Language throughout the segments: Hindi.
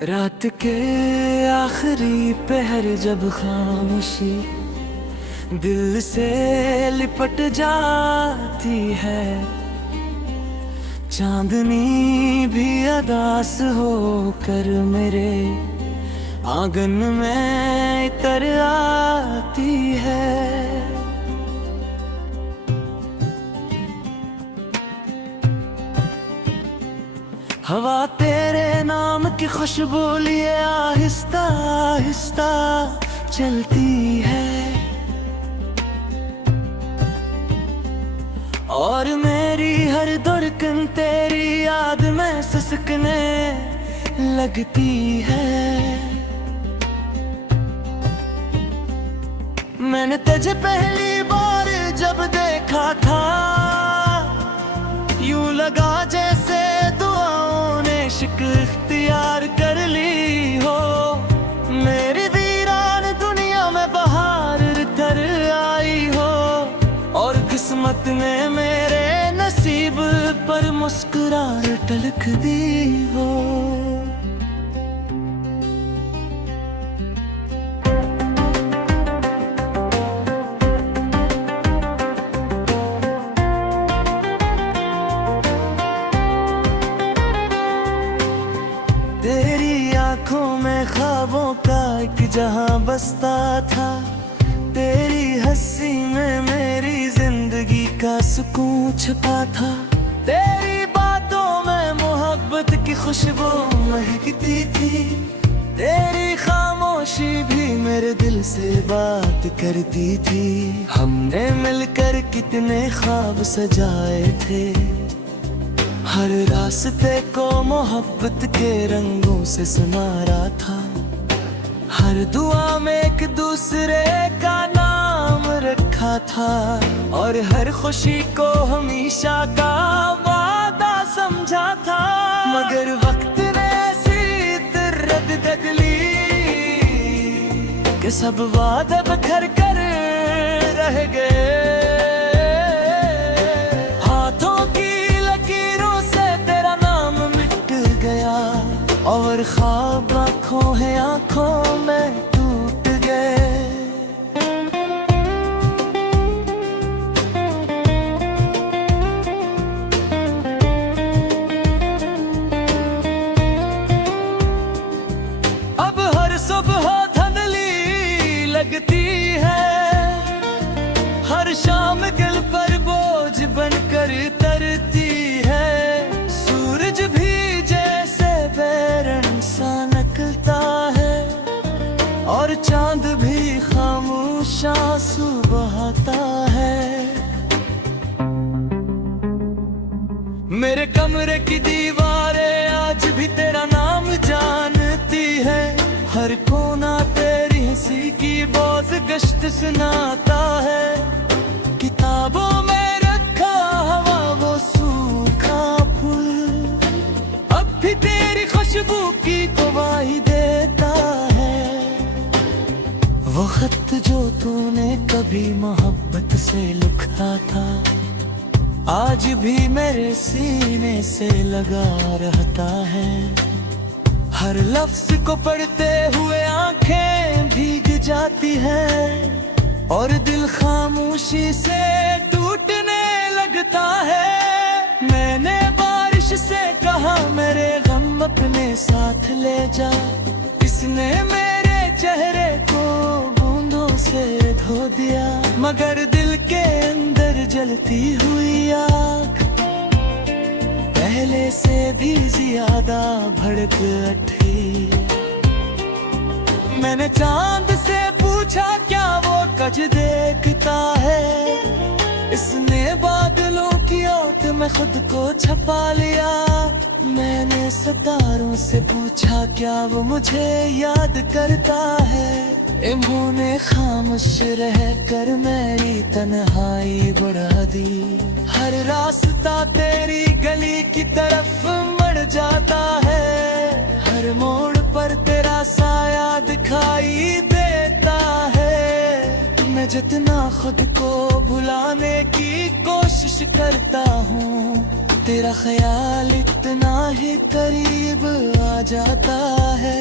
रात के आखिरी पहर जब खामोशी दिल से लिपट जाती है, चांदनी भी अदास होकर मेरे आंगन में इतर आती है। हवा तेरे नाम की खुशबू लिए आहिस्ता आहिस्ता चलती है, और मेरी हर धड़कन तेरी याद में सिसकने लगती है। मैंने तुझे पहली बार जब देखा था, यूं लगा जैसे दुआओं ने इश्क इख्तियार कर ली हो। मेरी वीरान दुनिया में बहार तर आई हो, और किस्मत ने मेरे नसीब पर मुस्कुराहट लिख दी हो। तेरी आंखों में ख्वाबों का एक जहां बसता था, तेरी हंसी में मेरी जिंदगी का सुकून छुपा था। तेरी बातों में मोहब्बत की खुशबू महकती थी, तेरी खामोशी भी मेरे दिल से बात करती थी। हमने मिलकर कितने ख्वाब सजाए थे, हर रास्ते को मोहब्बत के रंगों से समारा था। हर दुआ में एक दूसरे का नाम रखा था, और हर खुशी को हमेशा का वादा समझा था। मगर वक्त ने ऐसी तरद्दुद ली कि सब वादे बिखर कर रह गए। और ख्वाब आँखों है आँखों में टूट गए। अब हर सुबह धुंधली लगती है, हर शाम दिल पर बोझ बनकर तरती है। सूरज भी नकलता है, और चांद भी खामोश आंसू बहाता है। मेरे कमरे की दीवारें आज भी तेरा नाम जानती है, हर कोना तेरी हंसी की बोझ गश्त सुनाता है। किताबों में रखा हवा वो सूखा फूल अब भी तेरी खुशबू की गवाही देता है। वो खत जो तूने कभी मोहब्बत से लिखा था, आज भी मेरे सीने से लगा रहता है। हर लफ्ज को पढ़ते हुए आंखें भीग जाती हैं, और दिल खामोशी से टूटने लगता है। मैंने बारिश से कहा मेरे गम अपने साथ ले जा, इसने मेरे चेहरे को बूंदों से धो दिया। मगर दिल के अंदर जलती हुई आग पहले से भी ज्यादा भड़क उठी। मैंने चांद से पूछा क्या वो कज देखता है, इसने बादलों की ओट में खुद को छपा लिया। मैंने सितारों से पूछा क्या वो मुझे याद करता है, इन्होंने खामोश रह कर मेरी तन्हाई बढ़ा दी। हर रास्ता तेरी गली की तरफ मड़ जाता है, हर मोड़ पर तेरा साया दिखाई देता है। मैं जितना खुद को भुलाने की कोशिश करता हूँ, तेरा ख्याल उतना ही करीब आ जाता है।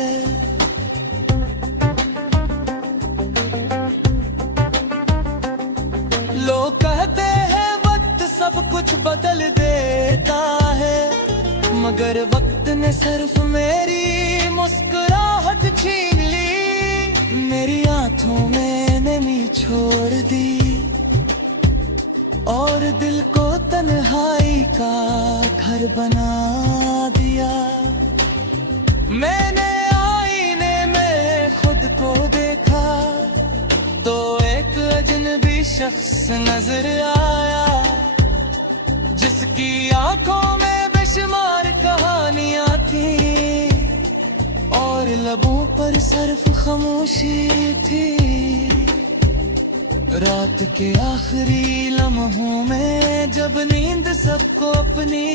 लोग कहते हैं वक्त सब कुछ बदल देता है, मगर वक्त ने सिर्फ मेरी मुस्कुराहट छीन ली। मेरी आंखों में नमी छोड़ दी और दिल को तन्हाई का घर बना दिया। मैंने आईने में खुद को देखा तो एक अजनबी शख्स नजर आया, जिसकी आंखों में बेशुमार कहानियां थी और लबों पर सिर्फ खामोशी थी। रात के आखिरी लम्हों में जब नींद सबको अपनी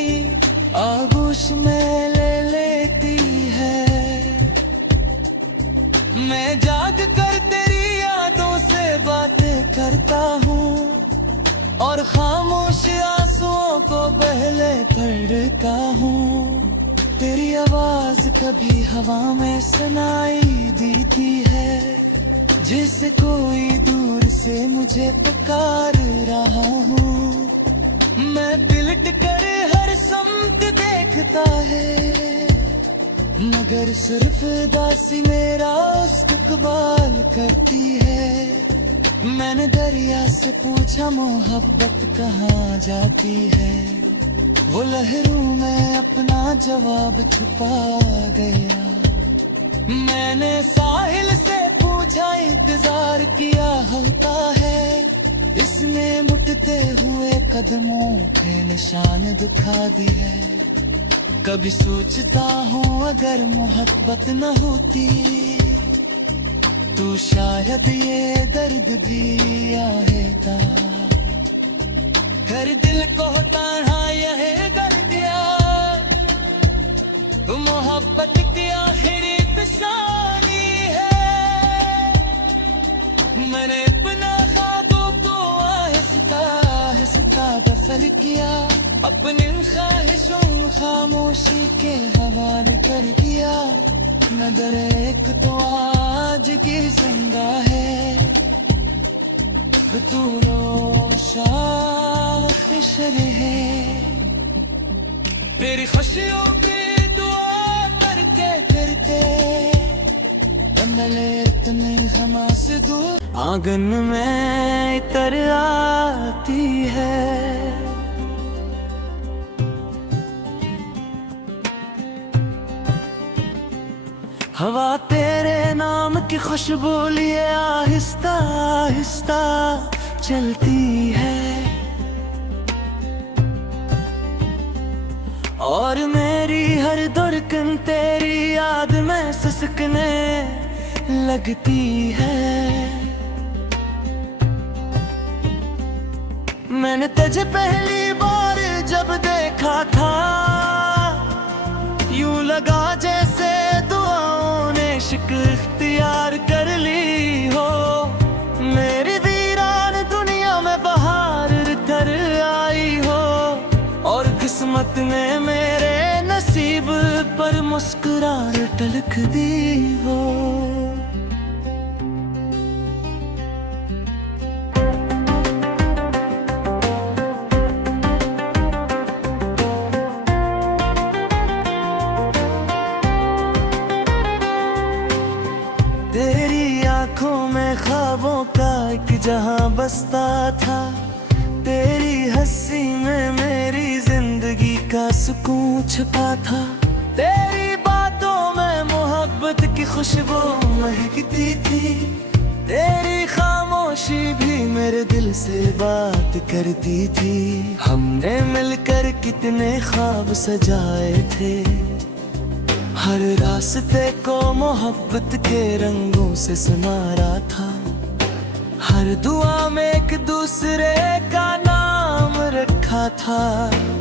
आगोश में ले लेती है, मैं जाग कर तेरी यादों से बातें करता हूँ और खामोश आंसुओं को बहले पढ़ता हूँ। तेरी आवाज कभी हवा में सुनाई देती है, जिसे कोई दूर से मुझे पुकार रहा हूँ। मैं पिलट कर हर समत देखता है, मगर सिर्फ दासी मेरा उसको कबाल करती है। मैंने दरिया से पूछा मोहब्बत कहाँ जाती है, वो लहरों में अपना जवाब छुपा गया। मैंने साहिल से पूछा इंतजार किया होता है, इसने मुटते हुए कदमों के निशान दिखा दी है। कभी सोचता हूँ अगर मोहब्बत न होती तो शायद ये दर्द भी आहता। कर दिल को तन्हा यह कर दिया, तो मोहब्बत की आखिरी निशानी है। मैंने अपना ख्वाबों को आहिस्ता आहिस्ता दफन किया, अपनी ख्वाहिशों खामोशी के हवाले कर दिया। नजर एक तो आज की जिंदा है, तू रोशन खुशर है। तेरी खुशियों की दुआ करके करते बंदले इतने खमा से दूर आंगन में इतर आती है। हवा तेरे नाम की खुशबू लिए आहिस्ता आहिस्ता चलती है, और मेरी हर धड़कन तेरी याद में सिसकने लगती है। मैंने तुझे पहली बार जब देखा था, यूं लगा जैसे दुआओं ने इश्क इख्तियार कर ली हो। मेरी वीरान दुनिया में बहार कर आई हो, और किस्मत ने मेरे नसीब पर मुस्कुराहट लिख दी हो। तेरी आंखों में ख्वाबों का एक जहां बसता था, तेरी हंसी में मेरी जिंदगी का सुकून छुपा था। तेरी बातों में मोहब्बत की खुशबू महकती थी, तेरी खामोशी भी मेरे दिल से बात करती थी। हमने मिलकर कितने ख्वाब सजाए थे, हर रास्ते को मोहब्बत के रंगों से सुनारा था। हर दुआ में एक दूसरे का नाम रखा था,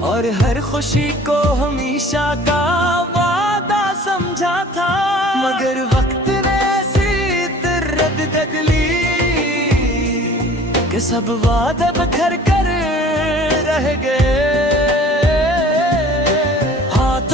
और हर खुशी को हमेशा का वादा समझा था। मगर वक्त ने ऐसी रद्द ली कि सब वादे बिखर कर रह गए। हाथ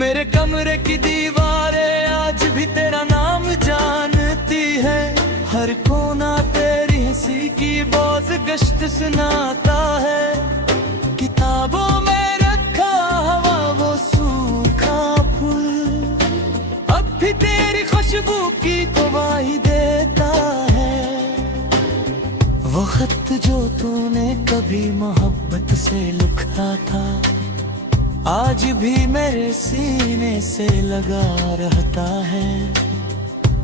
मेरे कमरे की दीवारें आज भी तेरा नाम जानती है, हर कोना तेरी हंसी की बोझ गश्त सुनाता है। किताबों में रखा हवा वो सूखा फूल अब भी तेरी खुशबू की गवाही देता है। वो खत जो तूने कभी मोहब्बत से लिखा था आज भी मेरे सीने से लगा रहता है।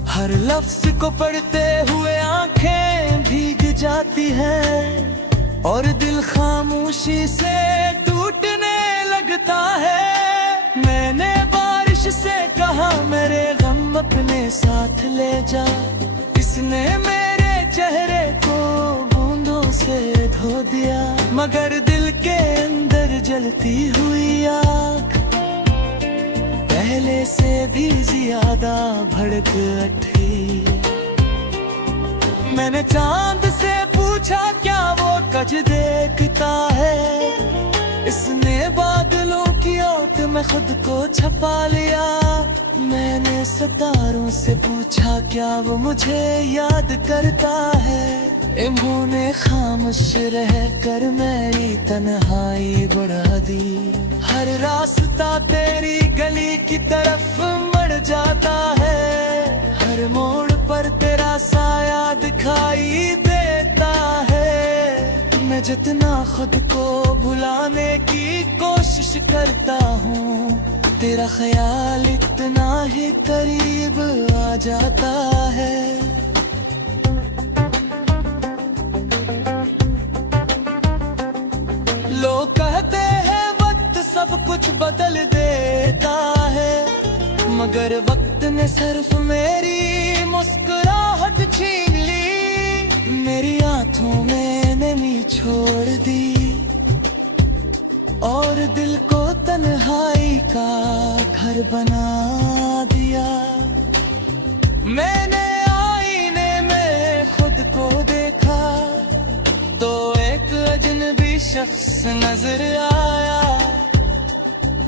हर लफ्ज को पढ़ते हुए आंखें भीग जाती हैं और दिल खामोशी से टूटने लगता है। मैंने बारिश से कहा मेरे गम अपने साथ ले जा, इसने मेरे चेहरे को बूंदों से धो दिया, मगर दिल के अंदर जलती हुई आग पहले से भी ज्यादा भड़क उठी। मैंने चांद से पूछा क्या वो कज देखता है, इसने बादलों की ओट में खुद को छपा लिया। मैंने सितारों से पूछा क्या वो मुझे याद करता है, इन्होंने खामोश रह कर मेरी तन्हाई बढ़ा दी। हर रास्ता तेरी गली की तरफ मर जाता है, हर मोड़ पर तेरा साया दिखाई देता है। मैं जितना खुद को भुलाने की कोशिश करता हूँ, तेरा ख्याल इतना ही करीब आ जाता है। लोग कहते हैं वक्त सब कुछ बदल देता है, मगर वक्त ने सिर्फ मेरी मुस्कुराहट छीन ली, मेरी आंखों में नमी छोड़ दी और दिल को तन्हाई का घर बना दिया। मैंने आईने में खुद को देखा तो एक अजनबी शख्स नजर आया,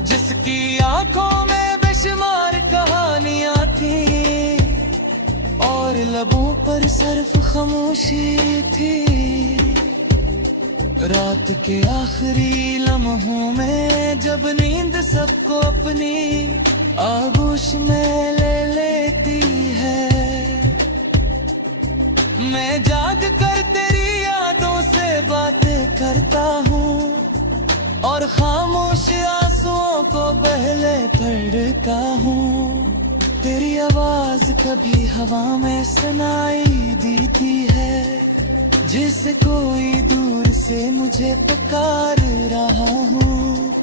जिसकी आंखों में बेशुमार कहानियां थी और लबों पर सिर्फ खामोशी थी। रात के आखिरी लम्हों में जब नींद सबको अपनी आगोश में ले लेती है, मैं जाग कर तेरी यादों से बातें करता हूँ और खामोश आंसुओं को बहले पढ़ता हूँ। तेरी आवाज कभी हवा में सुनाई देती है, जिसे कोई दूर से मुझे पुकार रहा हूँ।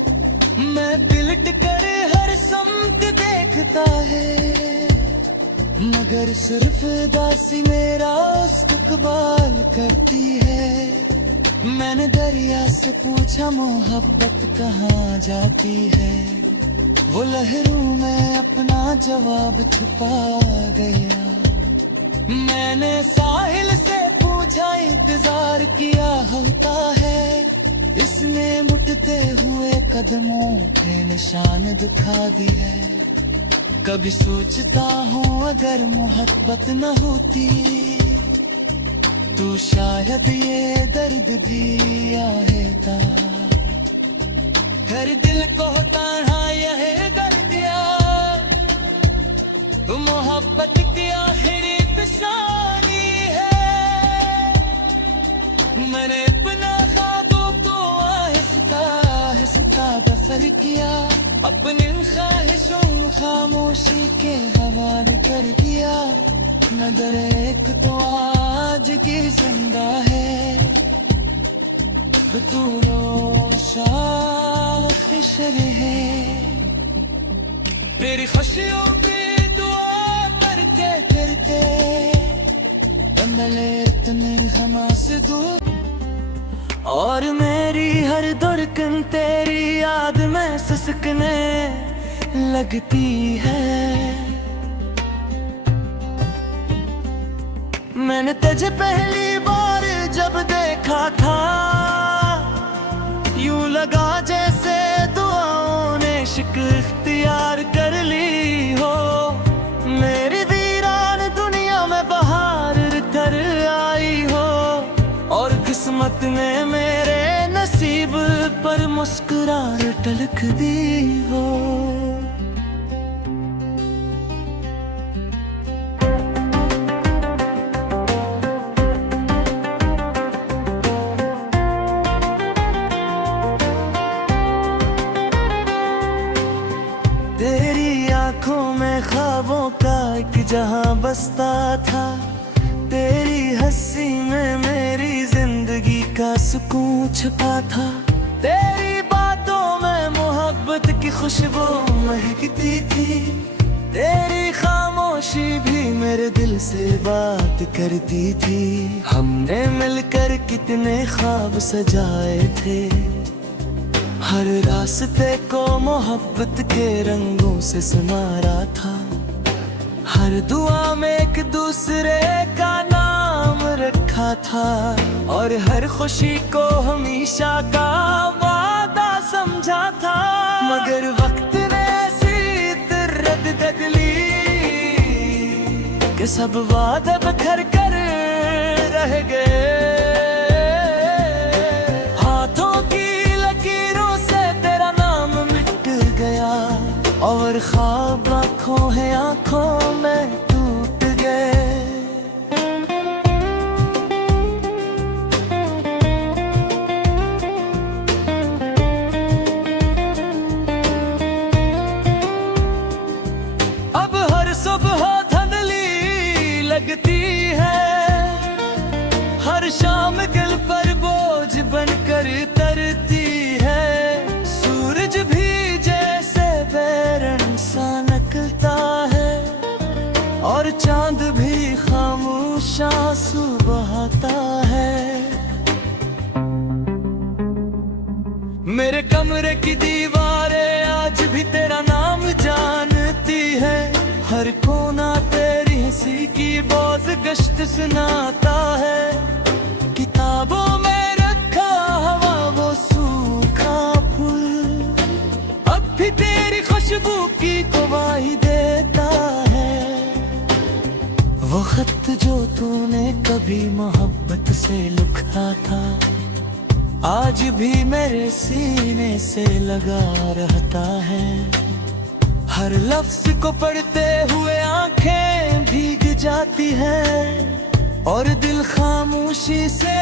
मैं पिलट कर हर सम्त देखता है, मगर सिर्फ दासी मेरा इस्तकबाल करती है। मैंने दरिया से पूछा मोहब्बत कहाँ जाती है, वो लहरों में अपना जवाब छुपा गया। मैंने साहिल से पूछा इंतजार किया होता है, इसने मुड़ते हुए कदमों के निशान दिखा दी है। कभी सोचता हूँ अगर मोहब्बत न होती तो शायद ये दर्द भी आहता। हर दिल को ताना यह कर दिया, तो मोहब्बत की आखिरी निशानी है। मैंने अपना ख्वाबों को आहिस्ता आहिस्ता दफन किया, अपनी ख्वाहिशों खामोशी के हवाले कर दिया। नजर एक तो आज की जिंदा है, तू रोशा खुशर है। तेरी खुशियों की दुआ करते करते बंदले इतने गमा से दूर, और मेरी हर धड़कन तेरी याद में सिसकने लगती है। मैंने तुझे पहली बार जब देखा था, यूं लगा जैसे दुआओं ने इश्क इख्तियार मुस्कुराहट टलक दी हो। तेरी आंखों में ख्वाबों का एक जहां बसता था, तेरी हंसी में मेरी जिंदगी का सुकून छुपा था। तेरी बातों में मोहब्बत की खुशबू महकती थी, तेरी खामोशी भी मेरे दिल से बात करती थी। हमने मिलकर कितने ख्वाब सजाए थे, हर रास्ते को मोहब्बत के रंगों से सुनारा था। हर दुआ में एक दूसरे का नाम रखा था, और हर खुशी को हमेशा का वादा समझा था। मगर वक्त ने ऐसी रद्द ली कि सब वादे बिखर कर रह गए। और ख्वाब आँखों है आँखों में टूट गए। अब हर सुबह धुंधली लगती है, हर शाम दिल पर बोझ बनकर तरती है। सूरज भी है और चांद भी खामोश आंसू बहाता है। मेरे कमरे की दीवारें आज भी तेरा नाम जानती है, हर कोना तेरी हंसी की बोझ गश्त सुनाता है। किताबों में रखा हवा वो सूखा फूल अब भी तेरी खुशबू की गवाही देता है। वो खत जो तूने कभी मोहब्बत से लिखा था, आज भी मेरे सीने से लगा रहता है। हर लफ्ज को पढ़ते हुए आंखें भीग जाती हैं, और दिल खामोशी से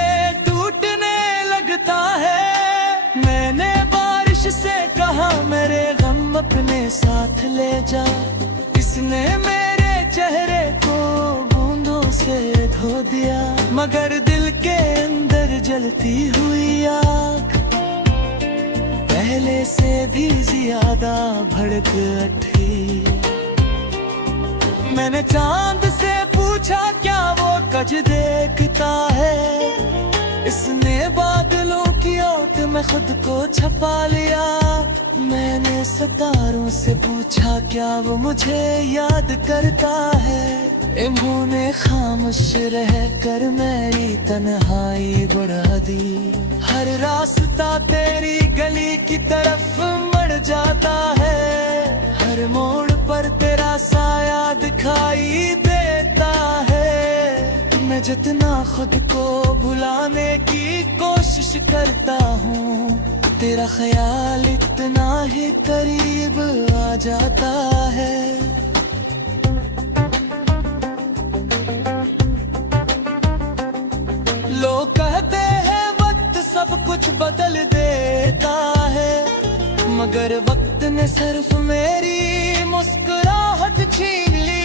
टूटने लगता है। मैंने बारिश से कहा मेरे गम अपने साथ ले जा, इसने मेरे चेहरे को बूंदों से धो दिया। मगर दिल के अंदर जलती हुई आग पहले से भी ज्यादा भड़क उठी। मैंने चांद से पूछा क्या वो कज देखता है, इसने बादलों की ओट में खुद को छपा लिया। मैंने सितारों से पूछा क्या वो मुझे याद करता है, इन्होंने खामोश रह कर मेरी तन्हाई बढ़ा दी। हर रास्ता तेरी गली की तरफ मड़ जाता है, हर मोड़ पर तेरा साया दिखाई देता है। मैं जितना खुद को भुलाने की कोशिश करता हूँ, तेरा ख्याल इतना ही करीब आ जाता है। लोग कहते हैं वक्त सब कुछ बदल देता है, मगर वक्त ने सिर्फ मेरी मुस्कुराहट छीन ली।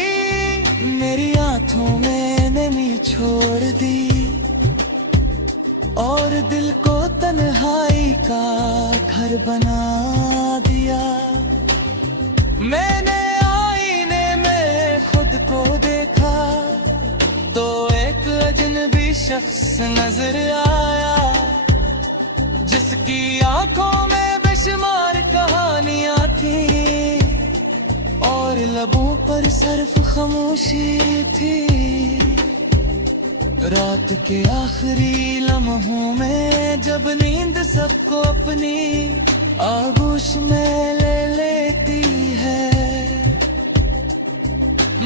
मेरी आंखों में नमी छोड़ दी और दिल को तन्हाई का घर बना दिया। मैंने आईने में खुद को देखा तो एक अजनबी शख्स नजर आया, जिसकी आंखों में बेशुमार कहानियां थी और लबों पर सिर्फ खामोशी थी। रात के आखिरी लम्हों में जब नींद सबको अपनी आगोश में ले लेती है,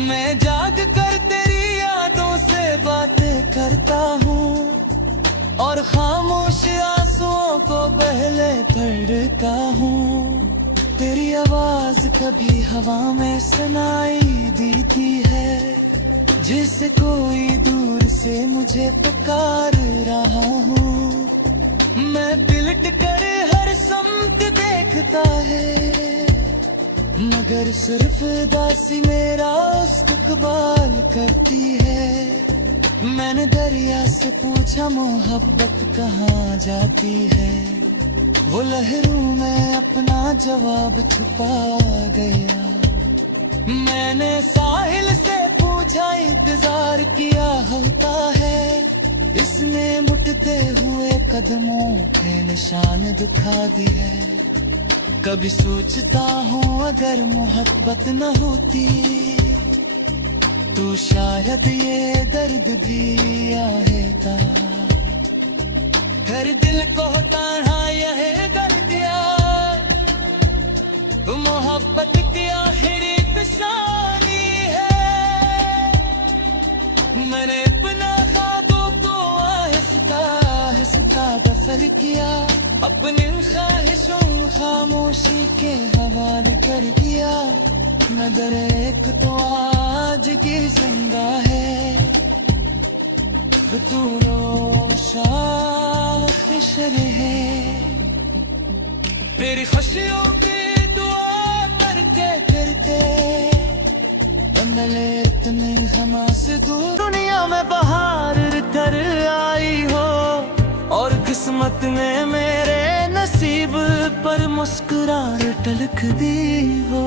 मैं जाग कर तेरी यादों से बातें करता हूँ और खामोश आंसुओं को बहले पढ़ता हूँ। तेरी आवाज कभी हवा में सुनाई देती है, जिससे कोई दूर से मुझे पुकार रहा हूँ। मैं पिलट कर हर सम्त देखता है, मगर सिर्फ दासी मेरा उसको कबाल करती है। मैंने दरिया से पूछा मोहब्बत कहाँ जाती है, वो लहरों में अपना जवाब छुपा गया। मैंने साहिल से पूछा इंतजार किया होता है, इसने मुड़ते हुए कदमों के निशान दिखा दिए। कभी सोचता हूँ अगर मोहब्बत न होती तो शायद ये दर्द भी आएगा। हर दिल को ताना यह कर दिया, तो मोहब्बत की आखिरी निशानी है। मैंने अपना ख्वाबों को आहिस्ता आहिस्ता दफन किया, अपनी ख्वाहिशों खामोशी के हवाले कर दिया। नजर एक तो आज की जिंदा है, तू रोशा खुशर है। तेरी खुशियों की दुआ करते करते बंदले इतने हमा से दूर। दुनिया में बाहर कर आई हो और किस्मत ने मेरे नसीब पर मुस्कुराहट लिख दी हो।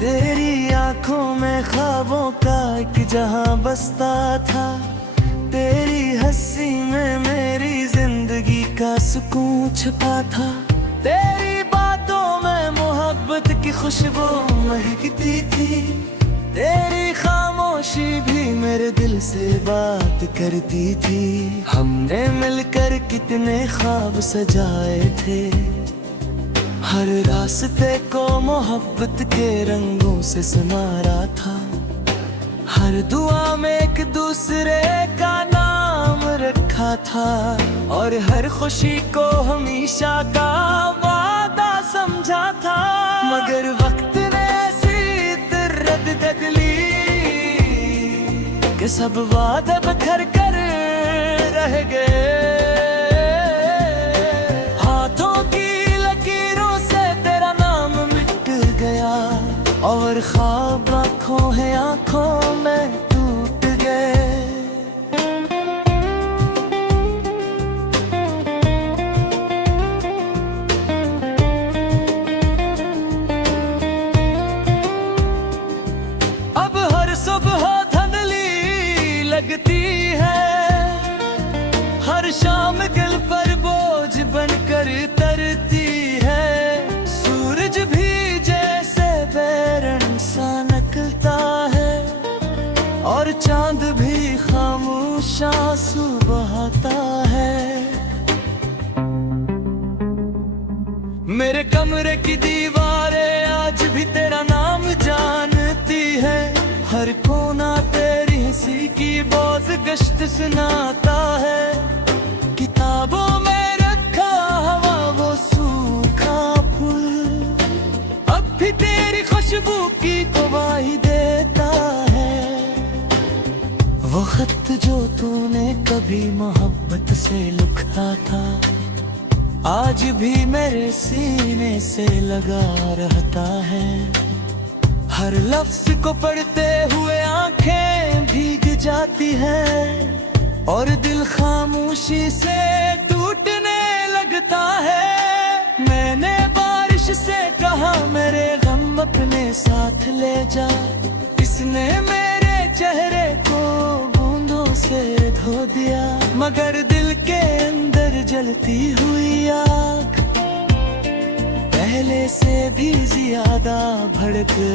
तेरी आंखों में ख्वाबों का एक जहां बसता था, तेरी हंसी में मेरी जिंदगी का सुकून छुपा था। तेरी बातों में मोहब्बत की खुशबू महकती थी, तेरी खामोशी भी मेरे दिल से बात करती थी। हमने मिलकर कितने ख्वाब सजाए थे, हर रास्ते को मोहब्बत के रंगों से सुनारा था। हर दुआ में एक दूसरे का नाम रखा था, और हर खुशी को हमेशा का वादा समझा था। मगर वक्त ने ऐसी दर्द ली कि सब वादे बिखर कर रह गए। हाथों की लकीरों से तेरा नाम मिट गया, और ख्वाब आँखों है आँखों में टूट गए। अब हर सुबह धुंधली लगती है, हर शाम दिल पर बोझ बनकर तरती है। सूरज भी जैसे बैरन सा निकलता है, और चांद भी खामोश आंसू बहाता है। मेरे कमरे की दीवारें आज भी तेरा नाम जानती है, हर कोना तेरी हंसी की बोझ गश्त सुनाता है। किताबों में रखा हवा वो सूखा फूल, अब भी तेरी खुशबू की गवाही देता है। वो खत जो तूने कभी मोहब्बत से लिखा था, आज भी मेरे सीने से लगा रहता है। हर लफ्ज को पढ़ते हुए आंखें भीग जाती हैं, और दिल खामोशी से टूटने लगता है। मैंने बारिश से कहा मेरे गम अपने साथ ले जा, इसने मेरे चेहरे को बूंदों से धो दिया। मगर दिल के अंदर जलती हुई आग पहले से भी ज्यादा भड़क